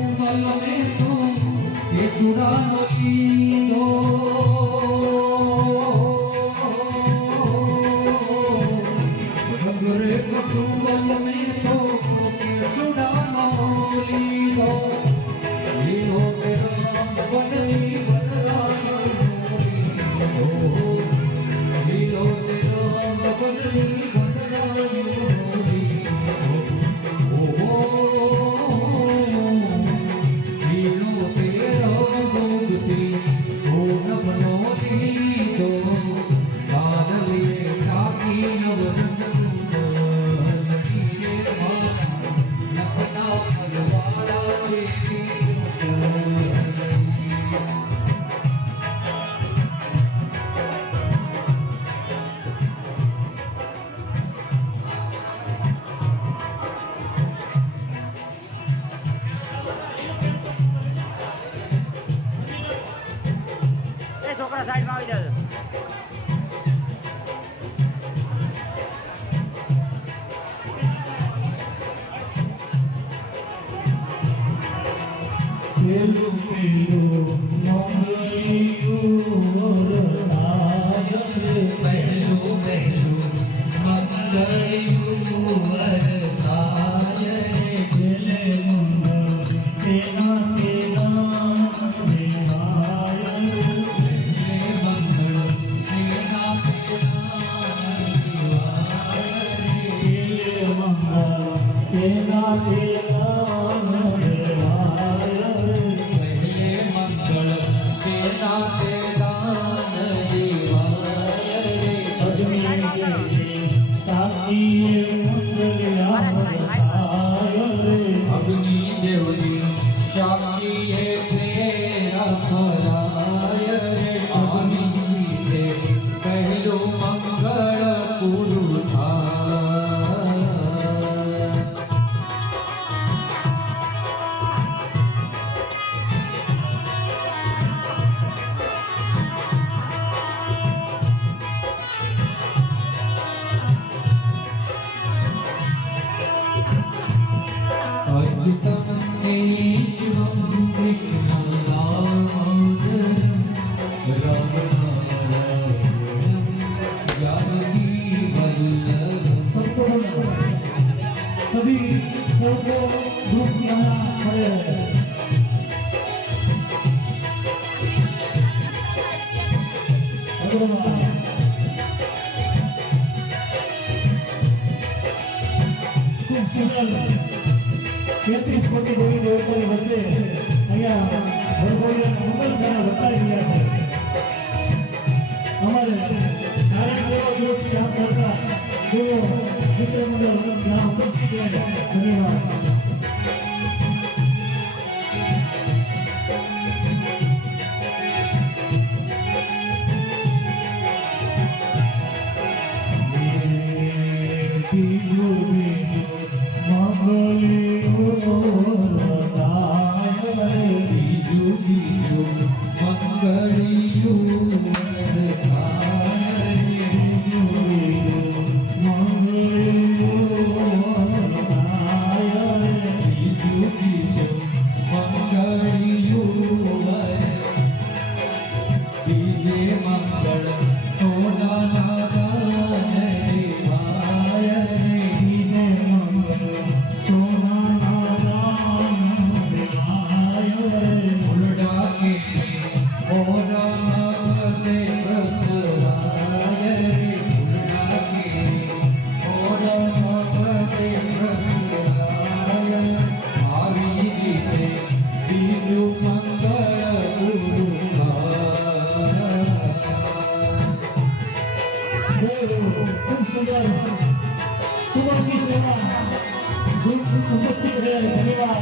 Samuel में तो ये सुरानो लीधो रे सुमल में तो ये सुरानो लीधो लीधो तेरा बनली बनरानो लीधो लीधो तेरा बनली बनरानो છોકરા સાઈડમાં આવી જાય પેલું પેલું મંગળિયું વરદાય પહેલું પહેલું મંગળિયું વરદાય પેલે મંગળ સેના કેના દેવાય પેલે મંગળ સેના કેના દેવાય પેલે મંગળ સેના કેના अग्नि देवली साक्षी है तेरा खराय रे अग्नि दे पहलो मंगल पुरु अच्युतं शिवं कृष्णं दामोदरं रामनारायणं जानकी वल्लभं सभी सबको ग्रुप यहाँ खड़े हैं खूब सुंदर 33 कोटी દેવી દેવતાની વચ્ચે અહીંયા ભગવાનના મંગલગાના વટાઈ રહ્યા છે અમારે નારાયણ સેવા ગ્રુપ શ્યામ સરકાર જેઓ મિત્ર મંડળ ત્યાં ઉપસ્થિત છે ધન્યવાદ सुबह की सेवा उपस्थित है धन्यवाद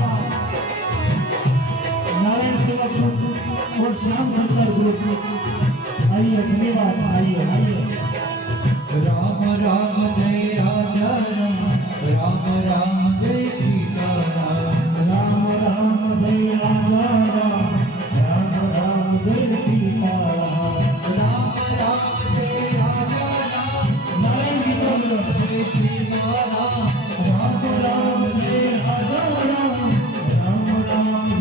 नारायण सेवा ग्रुप और श्याम सरकार ग्रुप आइए धन्यवाद आइए आइए राम राम जय राजा राम राम राम जय सीता राम राम राम जय राजा राम राम राम जय सीता राम राम जय राजा राम नारायण जय सीता राम राम राम जय राजा राम राम राम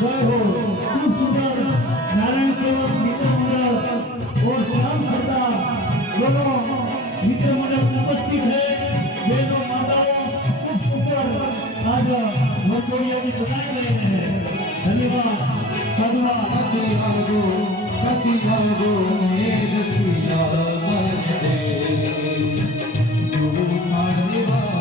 जय हो खूब सुंदर नारायण सेवक मित्र मंडल और श्याम सरदार दोनों मित्र मंडल उपस्थित है। बहनों माताओं खूब सुंदर आज भगोड़िया भी बनाए गए हैं। धन्यवाद साधुवाद। कति भागो मेघ छुया मन दे तुम्हारी बात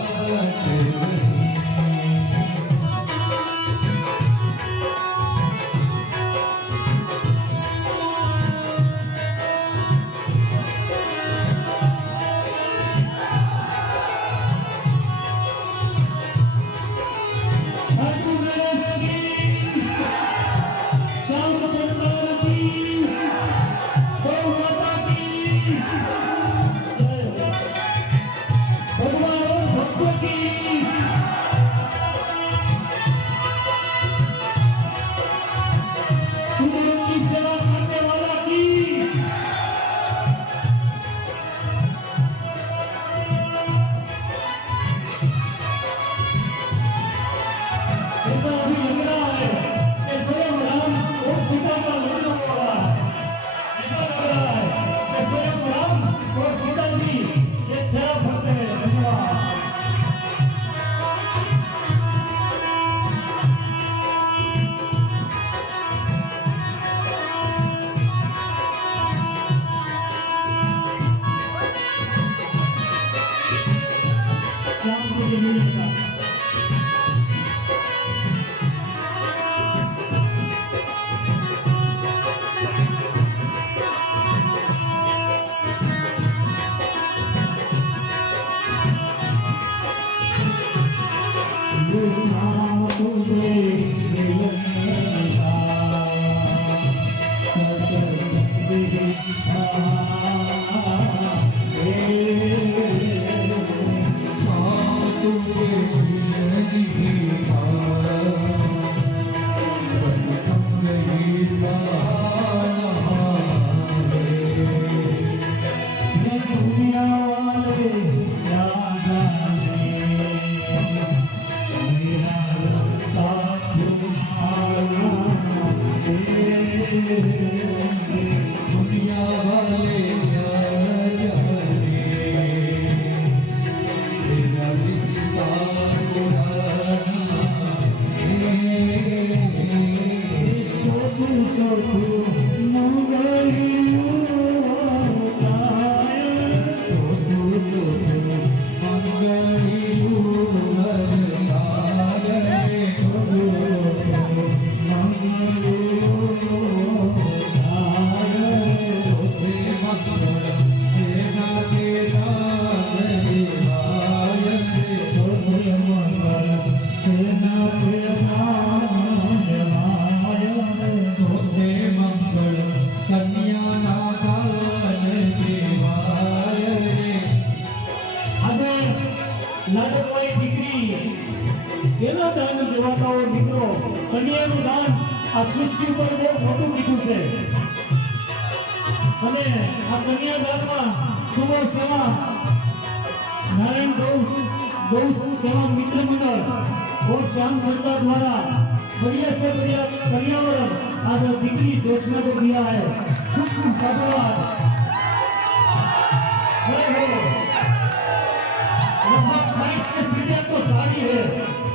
કેના દાન દેવાતાઓ મિત્રો કન્યાનું દાન આ સૃષ્ટિ ઉપર બહુ મોટું કીધું છે અને આ કન્યાદાનમાં સુબહ સેવા नारायण गौ सेवा मित्र मंडल और श्याम सरकार द्वारा बढ़िया से बढ़िया पर्यावरण आज डिग्री घोषणा को दिया है। खूब खूब साधुवाद। लगभग 60 से सीढ़ियां तो साड़ी है।